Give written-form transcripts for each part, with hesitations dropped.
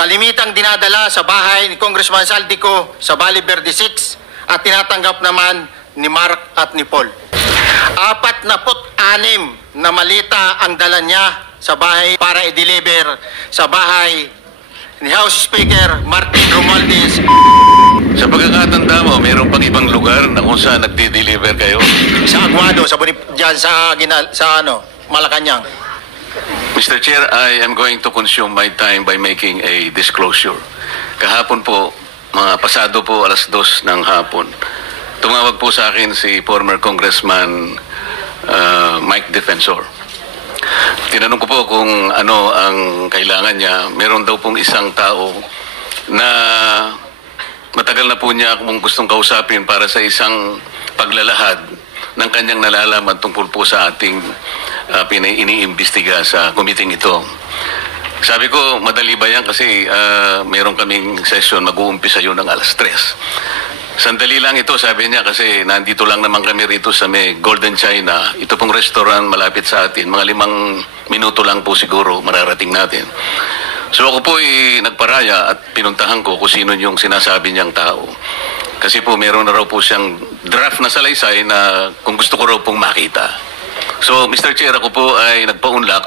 Kalimitang dinadala sa bahay ni Congressman Saldico sa Valle Verde 6 at tinatanggap naman ni Mark at ni Paul. 46 na malita ang dala niya sa bahay para i-deliver sa bahay ni House Speaker Martin Romualdez. Sa pagkakatanda mo, mayroon pang ibang lugar na kung saan nagdi-deliver kayo? Sa Aguado, dyan sa Malacanang. Mr. Chair, I am going to consume my time by making a disclosure. Kahapon po, mga pasado po alas 2 ng hapon, tumawag po sa akin si former Congressman Mike Defensor. Tinanong ko po kung ano ang kailangan niya. Meron daw pong isang tao na matagal na po niya kung gustong kausapin para sa isang paglalahad ng kanyang nalalaman tungkol po sa ating iniimbestiga sa committee ito. Sabi ko, madali ba yan kasi meron kaming session, mag-uumpisa yun ng alas 3. Sandali lang ito, sabi niya, kasi nandito lang naman kami rito sa may Golden China. Ito pong restaurant malapit sa atin. Mga 5 minuto lang po siguro mararating natin. So ako po nagparaya at pinuntahan ko kung sino yung sinasabi niyang tao. Kasi po meron na raw po siyang draft na salaysay na kung gusto ko raw pong makita. So Mr. Chair, ako po ay nagpaunlak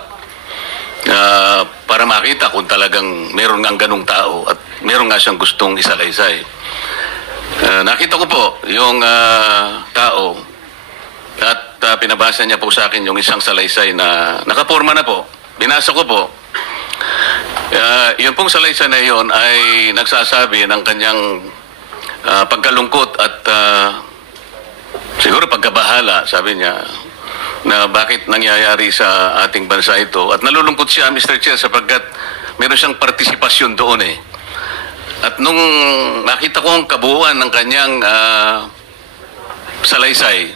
para makita kung talagang meron nga ganung tao at meron nga siyang gustong isalaysay. Nakita ko po yung tao at pinabasa niya po sa akin yung isang salaysay na nakaporma na po. Binasa ko po. Yun pong salaysay na yun ay nagsasabi ng kanyang pagkalungkot at siguro pagkabahala, sabi niya, na bakit nangyayari sa ating bansa ito. At nalulungkot siya, Mr. Chair, sapagkat meron siyang partisipasyon doon eh. At nung nakita ko ang kabuuan ng kanyang salaysay,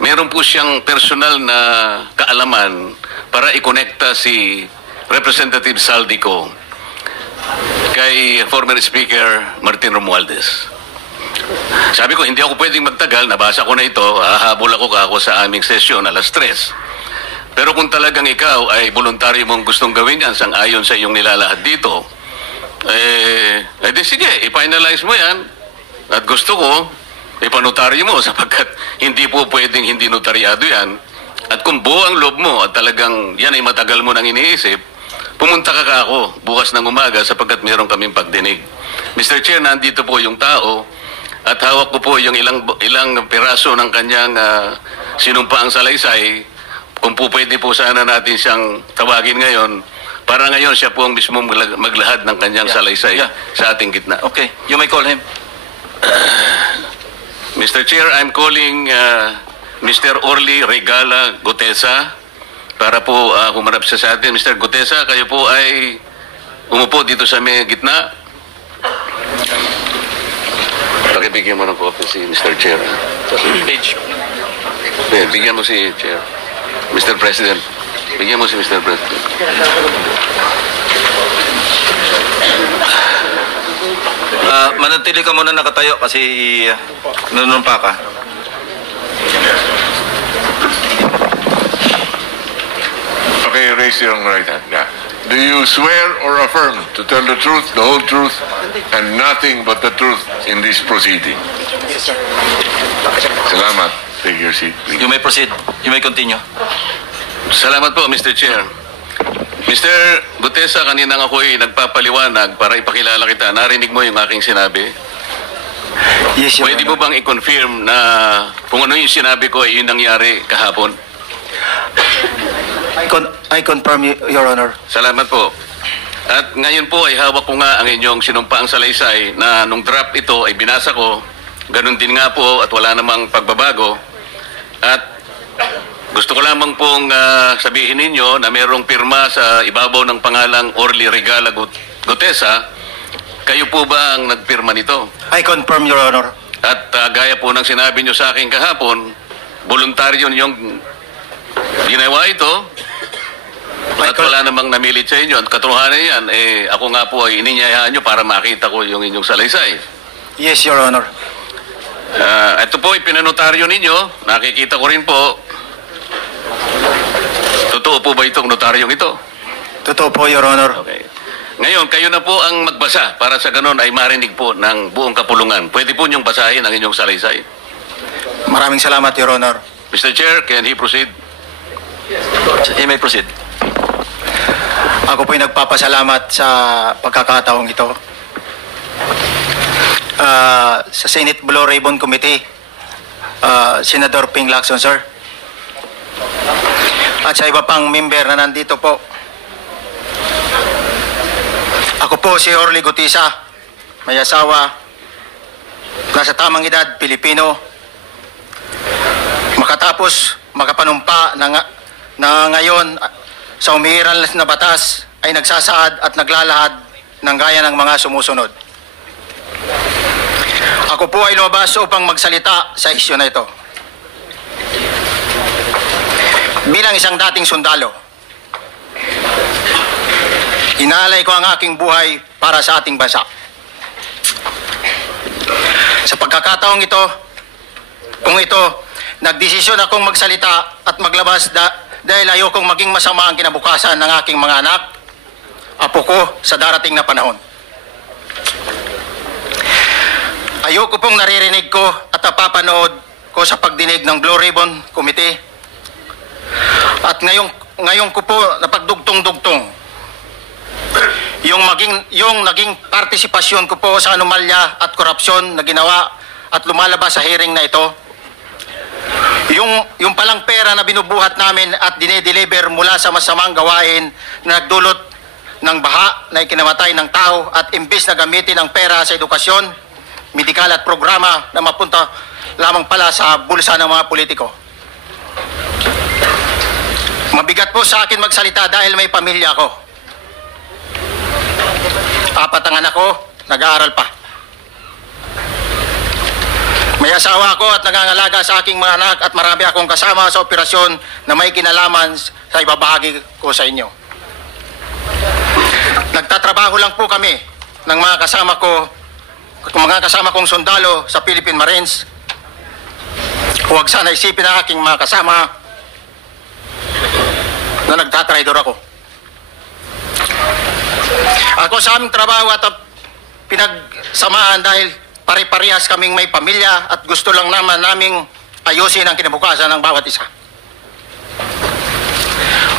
meron po siyang personal na kaalaman para ikonekta si Representative Saldico kay former Speaker Martin Romualdez. Sabi ko, hindi ako pwedeng magtagal, nabasa ko na ito, hahabol ako sa aming sesyon alas 3. Pero kung talagang ikaw ay voluntaryo mong gustong gawin yan sang-ayon sa iyong nilalahad dito, di sige, i-finalize mo yan. At gusto ko, ipanotaryo mo sapagkat hindi po pwedeng hindi notaryado yan. At kung buo ang loob mo at talagang yan ay matagal mo nang iniisip, pumunta ka ako bukas ng umaga sapagkat meron kaming pagdinig. Mr. Chair, nandito po yung tao at hawak ko po yung ilang piraso ng kanyang sinumpaang salaysay. Kung po pwede po sana natin siyang tawagin ngayon para ngayon siya po ang mismo maglahad ng kanyang salaysay sa ating gitna. Okay, you may call him. Mr. Chair, I'm calling Mr. Orly Regala Gutesa para po humarap siya sa atin. Mr. Gutesa, kayo po ay umupo dito sa may gitna. Pakibigyan mo ng copy si Mr. Chair. Page. Bigyan mo si Chair. Mr. President. Bigyan mo si Mr. President. Manatili ka muna nakatayo kasi nanunumpa ka. Okay, raise your right hand. Yeah. Do you swear or affirm to tell the truth, the whole truth, and nothing but the truth in this proceeding? Yes, sir. Salamat. Take your seat, please. You may proceed. You may continue. Salamat po, Mr. Chair. Mr. Gutesa, kanina ako'y nagpapaliwanag para ipakilala kita. Narinig mo yung aking sinabi? Yes, Your Pwede mo Honor. bang i-confirm na kung ano yung sinabi ko ay yun nangyari kahapon? I confirm, Your Honor. Salamat po. At ngayon po ay hawak ko nga ang inyong sinumpaang salaysay na nung draft ito ay binasa ko. Ganun din nga po at wala namang pagbabago. At gusto ko lamang pong sabihin ninyo na mayroong pirma sa ibabaw ng pangalang Orly Regala Gutesa. Kayo po ba ang nagpirma nito? I confirm, Your Honor. At gaya po ng sinabi nyo sa akin kahapon, voluntaryo yung ginawa ito. At wala namang namilit sa inyo. At katotohanan yan, ako nga po ay ininyayahan nyo para makita ko yung inyong salaysay. Yes, Your Honor. Ito po, ipinanotaryo ninyo. Nakikita ko rin po. Totoo po ba itong notaryong ito? Totoo po, Your Honor. Okay. Ngayon, kayo na po ang magbasa para sa ganun ay marinig po ng buong kapulungan. Pwede po niyong basahin ang inyong salaysay. Maraming salamat, Your Honor. Mr. Chair, can he proceed? He may proceed. Ako po'y nagpapasalamat sa pagkakataong ito. Sa Senate Blue Ribbon Committee, Senador Ping Lacson, sir. At sa iba pang member na nandito po. Ako po si Orly Gutisa, may asawa, nasa tamang edad, Pilipino. Makatapos makapanumpa na ngayon sa umiiral na batas ay nagsasaad at naglalahad ng gaya ng mga sumusunod. Ako po ay lumabas upang magsalita sa isyu na ito. Bilang isang dating sundalo, inaalay ko ang aking buhay para sa ating bansa. Sa pagkakataong ito, nagdesisyon akong magsalita at maglabas dahil ayokong maging masama ang kinabukasan ng aking mga anak, apo ko sa darating na panahon. Ayoko pong naririnig ko at napapanood ko sa pagdinig ng Blue Ribbon Committee. At ngayon ko po napagdugtong-dugtong yung naging partisipasyon ko po sa anomalya at korupsyon na ginawa at lumalabas sa hearing na ito. Yung palang pera na binubuhat namin at dinedeliver mula sa masamang gawain na nagdulot ng baha na ikinamatay ng tao at imbis na gamitin ang pera sa edukasyon, medikal at programa na mapunta lamang pala sa bulsa ng mga politiko. Mabigat po sa akin magsalita dahil may pamilya ko. 4 ang anak ko, nag-aaral pa. May asawa ako at nangangalaga sa aking mga anak at marami akong kasama sa operasyon na may kinalaman sa ibabahagi ko sa inyo. Nagtatrabaho lang po kami ng mga kasama kong sundalo sa Philippine Marines. Huwag sana isipin ang aking mga kasama na nagtatraidor ako. Ako sa aming trabaho at pinagsamahan dahil pare-parehas kaming may pamilya at gusto lang naman naming ayusin ang kinabukasan ng bawat isa.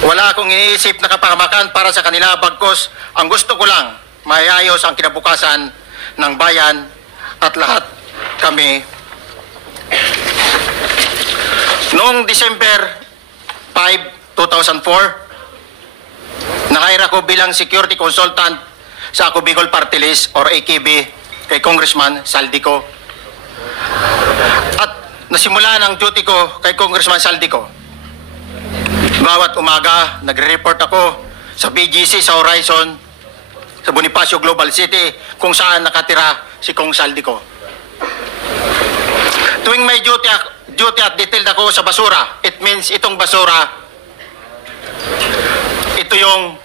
Wala akong iniisip na kapahamakan para sa kanila, bagkus ang gusto ko lang maayos ang kinabukasan ng bayan at lahat kami. Noong December 5, 2004, na-hire ako bilang security consultant sa Ako Bicol Party List or AKB kay Congressman Saldico. At nasimula ng duty ko kay Congressman Saldico. Bawat umaga, nagre-report ako sa BGC sa Horizon, sa Bonifacio Global City, kung saan nakatira si Kong Saldico. Tuwing may duty at detailed ako sa basura, it means itong basura, ito yung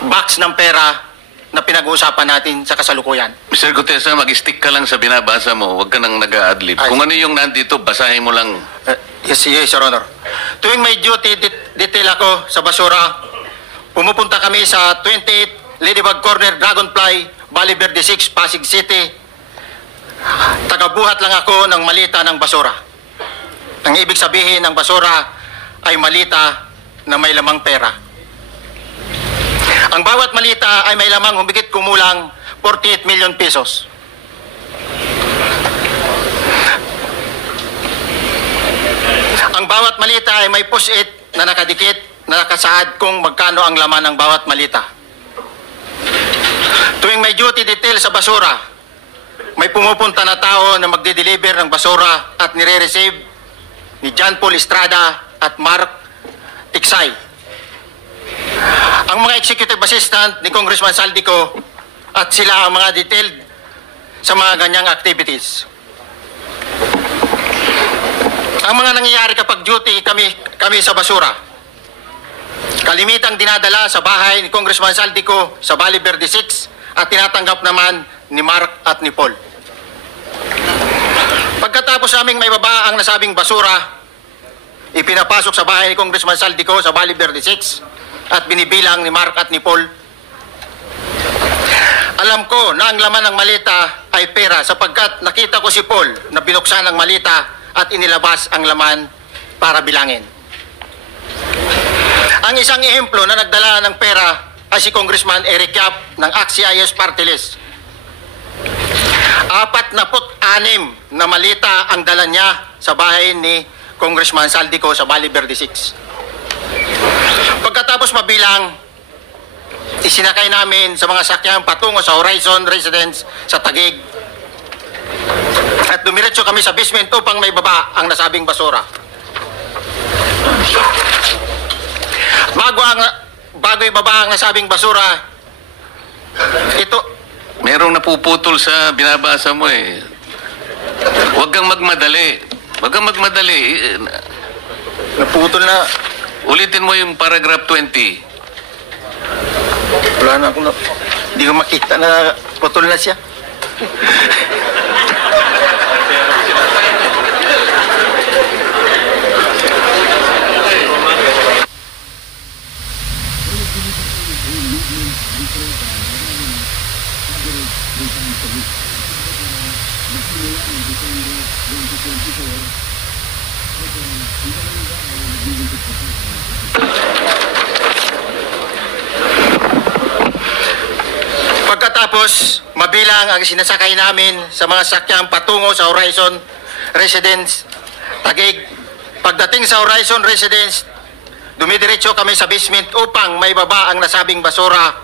box ng pera na pinag-uusapan natin sa kasalukuyan. Mr. Gutesa, mag-stick ka lang sa binabasa mo. Huwag ka nang nag-a-adlib. Kung ano yung nandito, basahin mo lang. Yes, Your Honor. Tuwing may duty detail ako sa basura, pumupunta kami sa 28 Ladybug Corner, Dragonfly, Valle Verde 6, Pasig City. Tagabuhat lang ako ng malita ng basura. Ang ibig sabihin ng basura ay malita na may lamang pera. Ang bawat malita ay may lamang humigit kumulang 48 million pesos. Ang bawat malita ay may push-it na nakadikit na nakasaad kung magkano ang laman ng bawat malita. Tuwing may duty detail sa basura, may pumupunta na tao na magde-deliver ng basura at nire-receive ni John Paul Estrada at Mark Tiksay. Ang mga executive assistant ni Congressman Saldico at sila ang mga detailed sa mga ganyang activities. Ang mga nangyayari kapag duty kami sa basura, kalimitang dinadala sa bahay ni Congressman Saldico sa Valle Verde 6 at tinatanggap naman ni Mark at ni Paul. Pagkatapos naming may baba ang nasabing basura, ipinapasok sa bahay ni Congressman Saldico sa Valle Verde 6 at binibilang ni Mark at ni Paul Alam ko na ang laman ng malita ay pera sapagkat nakita ko si Paul na binuksan ang malita at inilabas ang laman para bilangin. Ang isang ehemplo na nagdala ng pera ay si Congressman Eric Yap ng AXIS Party List. 46 na malita ang dala niya sa bahay ni Congressman Saldico sa Valle Verde 6. Pagkatapos mabilang, isinakay namin sa mga sakyan patungo sa Horizon Residence sa Taguig. At dumiretso kami sa basement upang may baba ang nasabing basura. Bago ibaba ang nasabing basura, ito, Merong napuputol sa binabasa mo eh. Huwag kang magmadali. Huwag kang magmadali. naputol na, Ulitin mo yung paragraph 20. wala na akong, hindi ko makita na putol na siya. Pagkatapos, mabilang ang sinasakay namin sa mga sakyang patungo sa Horizon Residence, Taguig. Pagdating sa Horizon Residence, dumidiretso kami sa basement upang may baba ang nasabing basura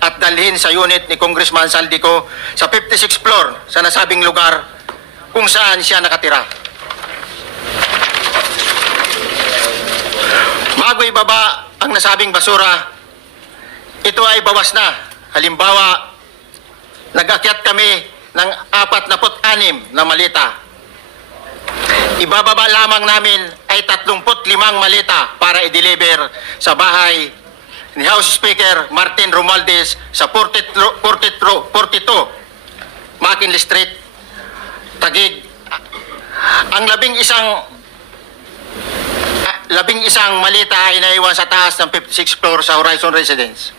at dalhin sa unit ni Congressman Saldico sa 56th floor sa nasabing lugar kung saan siya nakatira. Bago ibaba ang nasabing basura, ito ay bawas na. Halimbawa, nag-akyat kami ng 46 na malita. Ibababa lamang namin ay 35 malita para i-deliver sa bahay ni House Speaker Martin Romualdez sa 42 McKinley Street, Taguig. Ang labing isang malita ay naiwan sa taas ng 56th floor sa Horizon Residence.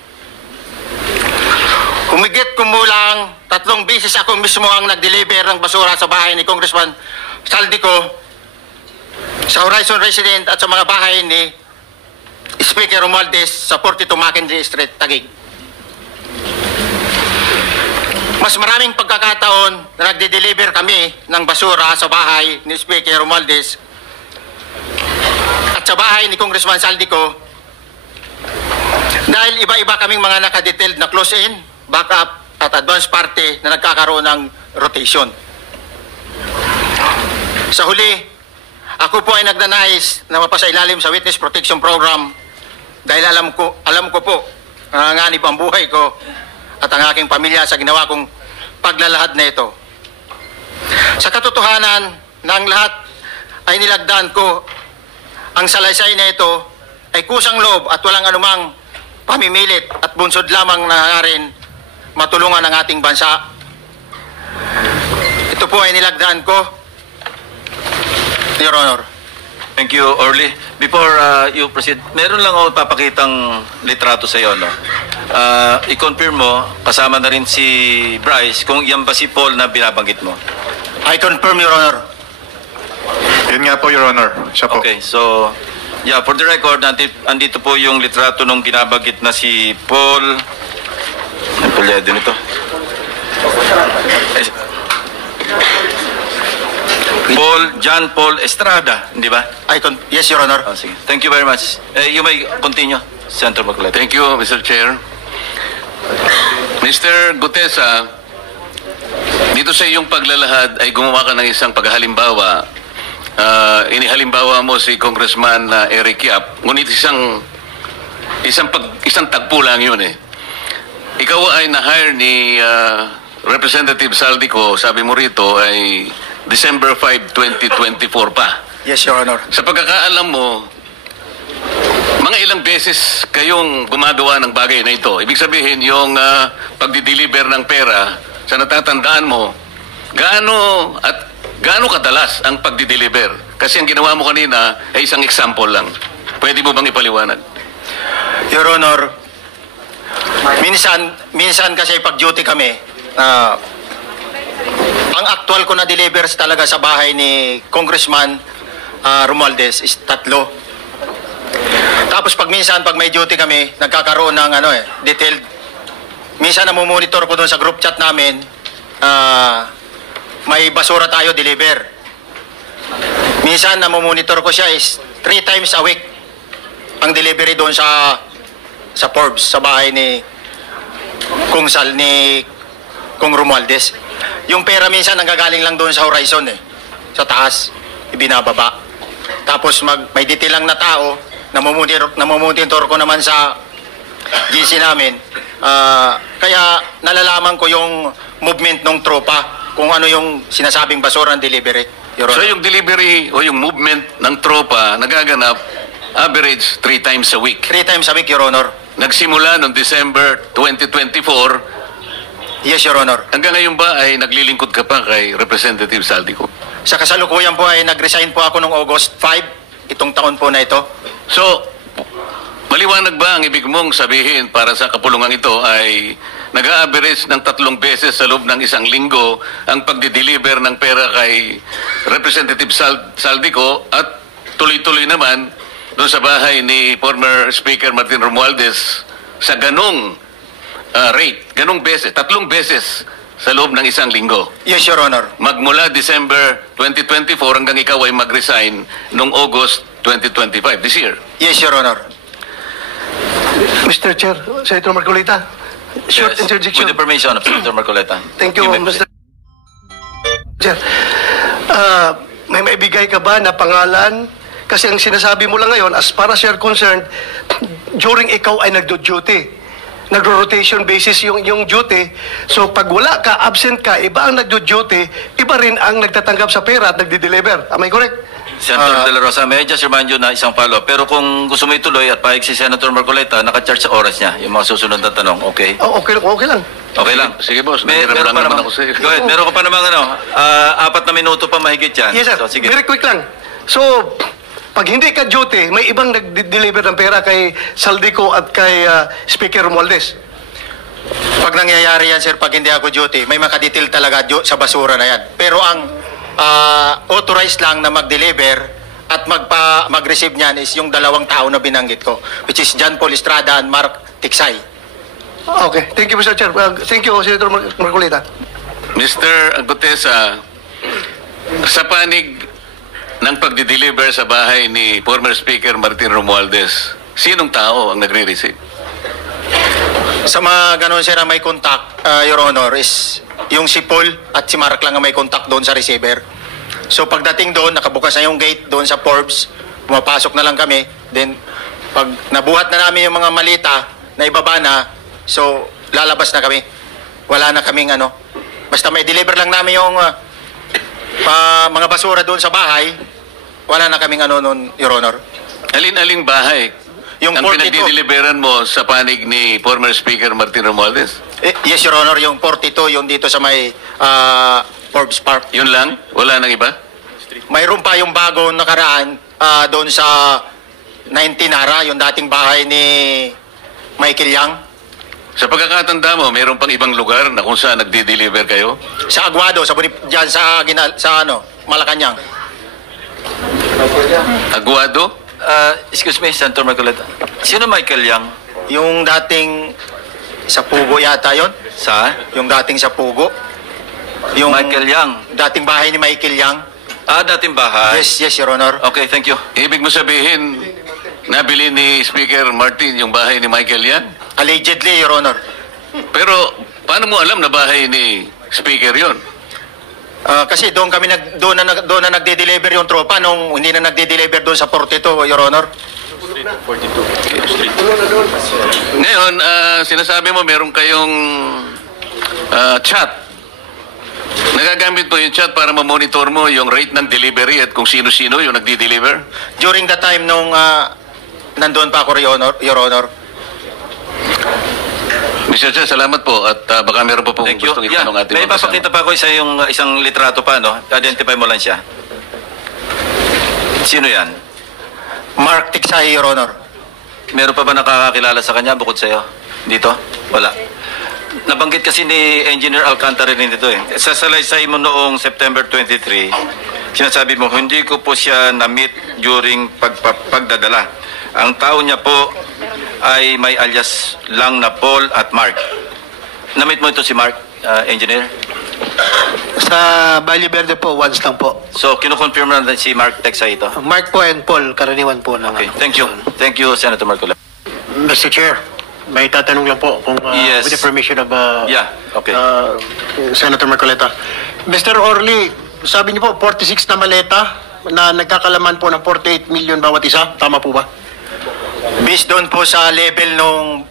Humigit kumulang 3 beses ako mismo ang nag-deliver ng basura sa bahay ni Congressman Saldico, sa Horizon Residence at sa mga bahay ni Speaker Romualdez sa 42 McKinley Street, Taguig. Mas maraming pagkakataon na nagde-deliver kami ng basura sa bahay ni Speaker Romualdez at sa bahay ni Congressman Saldico dahil iba-iba kaming mga nakadetailed na close-in, backup at advance party na nagkakaroon ng rotation. Sa huli, ako po ay nagnanais na mapasailalim sa Witness Protection Program dahil alam ko po nanganganib ang buhay ko at ang aking pamilya sa ginawa kong paglalahad na ito. Sa katotohanan na ang lahat ay nilagdaan ko, ang salaysay na ito ay kusang loob at walang anumang pamimilit at bunsod lamang na hangarin matulungan ang ating bansa. Ito po ay nilagdaan ko, Your Honor. Thank you, Orly. Before you proceed, meron lang ako papakitang litrato sa iyo, no? I-confirm mo, kasama na rin si Bryce, kung yan ba si Paul na binabanggit mo. I confirm, Your Honor. Yun nga po, Your Honor. Siya po. Okay, so, yeah, for the record, andito po yung litrato nung binabanggit na si Paul. Ang pulyado nito. John Paul Estrada, hindi ba? Yes, Your Honor. Oh, sige. Thank you very much. You may continue, Senator Marcoleta. Thank you, Mr. Chair. Mr. Gutesa, dito sa iyong paglalahad ay gumawa ka ng isang paghalimbawa. Inihalimbawa mo si Congressman Eric Yap, ngunit isang tagpo lang yun eh. Ikaw ay na-hire ni Representative Saldico, sabi mo rito ay December 5, 2024 pa. Yes, Your Honor. Sa pagkakaalam mo, mga ilang beses kayong gumagawa ng bagay na ito. Ibig sabihin, yung pagdi-deliver ng pera, sa natatandaan mo, gaano kadalas ang pagdi-deliver? Kasi ang ginawa mo kanina ay isang example lang. Pwede mo bang ipaliwanag? Your Honor, Minsan kasi pag duty kami, ang actual ko na delivers talaga sa bahay ni Congressman Romualdez is 3. Tapos pag may duty kami, nagkakaroon ng detailed. Minsan namumonitor ko doon sa group chat namin, may basura tayo deliver. Minsan namumonitor ko siya is 3 times a week ang delivery doon sa Forbes, sa bahay ni Kung Romualdez. Yung pera minsan nanggagaling lang doon sa horizon sa taas, ibinababa. Tapos may detail lang na tao, namumonitor ko naman sa GC namin. Kaya nalalaman ko yung movement ng tropa, kung ano yung sinasabing basura ng delivery. Your So Honor. yung delivery o yung movement ng tropa nagaganap average 3 times a week. 3 times a week, Your Honor. Nagsimula noong December 2024, Yes, Your Honor. hanggang ngayon ba ay naglilingkod ka pa kay Representative Saldico? Sa kasalukuyan po ay nag-resign po ako noong August 5, itong taon po na ito. So, maliwanag ba ang ibig mong sabihin para sa kapulungan ito ay nag-a-average ng 3 beses sa loob ng isang linggo ang pagdi-deliver ng pera kay Representative Saldico at tuloy-tuloy naman doon sa bahay ni former Speaker Martin Romualdez sa ganong rate, ganong beses, 3 beses sa loob ng isang linggo. Yes, Your Honor. Magmula December 2024 hanggang ikaw ay mag-resign noong August 2025, this year. Yes, Your Honor. Mr. Chair, Senator Marcolita, short Yes. interjection. With the permission of Senator Marcoleta. Thank you, may Mr. Chair. May maibigay ka ba na pangalan? Kasi ang sinasabi mo lang ngayon, as far as you're concerned, during ikaw ay nagdo-duty. Nagro-rotation basis yung duty. So pag wala ka, absent ka, iba ang nagdo-duty, iba rin ang nagtatanggap sa pera at nagdi-deliver. Am I correct? Senator De La Rosa, may I just remind you na isang follow. Pero kung gusto mo ituloy at pahig si Senator Marcoleta, naka-charge sa oras niya yung mga susunod na tanong. Okay? Oh, okay lang. Okay lang. Sige, boss. Meron Nangiram lang pa naman naman ako sa iyo. Go ahead. Meron ka pa namang 4 na minuto pa mahigit yan. Yes, sir. So, sige. Very quick lang. So, pag hindi ka duty, may ibang nag-deliver ng pera kay Saldico at kay Speaker Romualdez. Pag nangyayari yan, sir, pag hindi ako duty, may makadetail talaga sa basura na yan. Pero ang authorized lang na mag-deliver at mag-receive niyan is yung 2 tao na binanggit ko, which is John Paul Estrada and Mark Tiksay. Okay. Thank you, Mr. Chair. Thank you, Senator Marcolita. Mr. Agutesa, sa panig ng pagdi-deliver sa bahay ni former Speaker Martin Romualdez, sinong tao ang nagre-receive? Sa mga ganun, sir, ang may contact, Your Honor, is yung si Paul at si Mark lang ang may contact doon sa receiver. So pagdating doon, nakabukas na yung gate doon sa Forbes, pumapasok na lang kami. Then, pag nabuhat na namin yung mga malita na ibaba na, so lalabas na kami. Wala na kaming basta may deliver lang namin yung mga basura doon sa bahay, wala na kaming noon, Your Honor. Alin-aling bahay Yung ang 42. pinagdi-deliveran mo sa panig ni former Speaker Martin Romualdez? Yes, Your Honor, yung 42, yung dito sa may Forbes Park. Yun lang? Wala nang iba? Mayroon pa yung bago nakaraan doon sa 19 Nara, yung dating bahay ni Michael Yang. Sa pagkakatanda mo, mayroon pang ibang lugar na kung saan nagdi-deliver kayo? Sa Aguado, dyan sa Malacanang. Aguado? Excuse me, Senator Marcoleta. Sino Michael Yang? Yung dating sa Pugo yata yon, Sa? yung dating sa Pugo. Yung Michael Yang. dating bahay ni Michael Yang. Dating bahay. Yes, Your Honor. Okay, thank you. Ibig mo sabihin, nabili ni Speaker Martin yung bahay ni Michael yan? Allegedly, Your Honor. Pero, paano mo alam na bahay ni Speaker yon? Kasi doon na nagde-deliver yung tropa nung hindi na nagde-deliver doon sa 42, Your Honor. Ngayon, sinasabi mo meron kayong chat. Nagagamit mo yung chat para ma-monitor mo yung rate ng delivery at kung sino-sino yung nagdi-deliver? During the time nung nandoon pa ako, Your Honor. Mr. Chair, salamat po at baka meron pa pong Thank you. gustong Yeah, itanong ating may mga kasama. papakita pa ako isang litrato pa, no? Identify mo lang siya. Sino yan? Mark Tiksay, Your Honor. Meron pa ba nakakakilala sa kanya bukod sa'yo? Dito? Wala. Nabanggit kasi ni Engineer Alcantara rin dito eh. Sa salaysay mo noong September 23, sinasabi mo, hindi ko po siya na-meet during pagdadala. Ang tao niya po ay may alias lang na Paul at Mark. Na-meet mo ito si Mark, Engineer? Sa Valle Verde po, once lang po. So, kinukonfirm na si Mark Texay ito? Mark po and Paul, karaniwan po ng... Okay, thank you. Thank you, Senator Marcola. Mr. Chair, may tatanong lang po kung Yes. with the permission of Yeah, okay. Senator Marcoleta. Mr. Orly, sabi niyo po 46 na maleta na nagkakalaman po ng 48 million bawat isa. Tama po ba? Based doon po sa level nung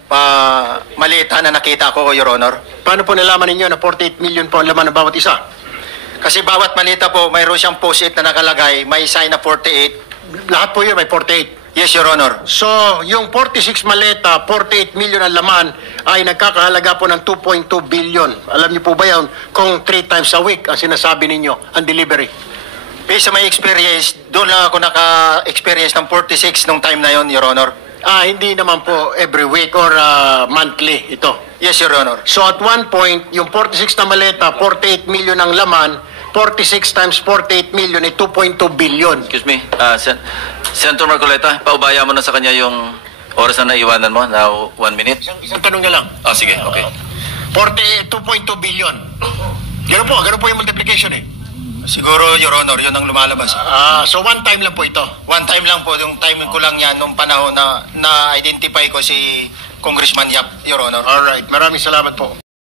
malita na nakita ko, Your Honor. Paano po nalaman ninyo na 48 million po ang laman ng bawat isa? Kasi bawat malita po, mayroon siyang post-it na nakalagay, may sign na 48. Lahat po yun may 48. Yes, Your Honor. So, yung 46 maleta, 48 million ang laman ay nagkakahalaga po ng 2.2 billion. Alam niyo po ba yun kung 3 times a week ang sinasabi ninyo ang delivery? Based sa my experience, doon lang ako naka-experience ng 46 nung time na yon, Your Honor. Hindi naman po every week or monthly ito. Yes, Your Honor. So at one point, yung 46 na maleta, 48 million ang laman, 46 times 48 million ay 2.2 billion. Excuse me, Senator Marcoleta, paubaya mo na sa kanya yung oras na naiwanan mo, now 1 minute. Isang tanong na lang. Sige, okay. 2.2 billion. Ganun po yung multiplication eh. Siguro, Your Honor, yun ang lumalabas. So one time lang po ito. One time lang po, yung time ko lang yan, nung panahon na na-identify ko si Congressman Yap, Your Honor. Alright, maraming salamat po.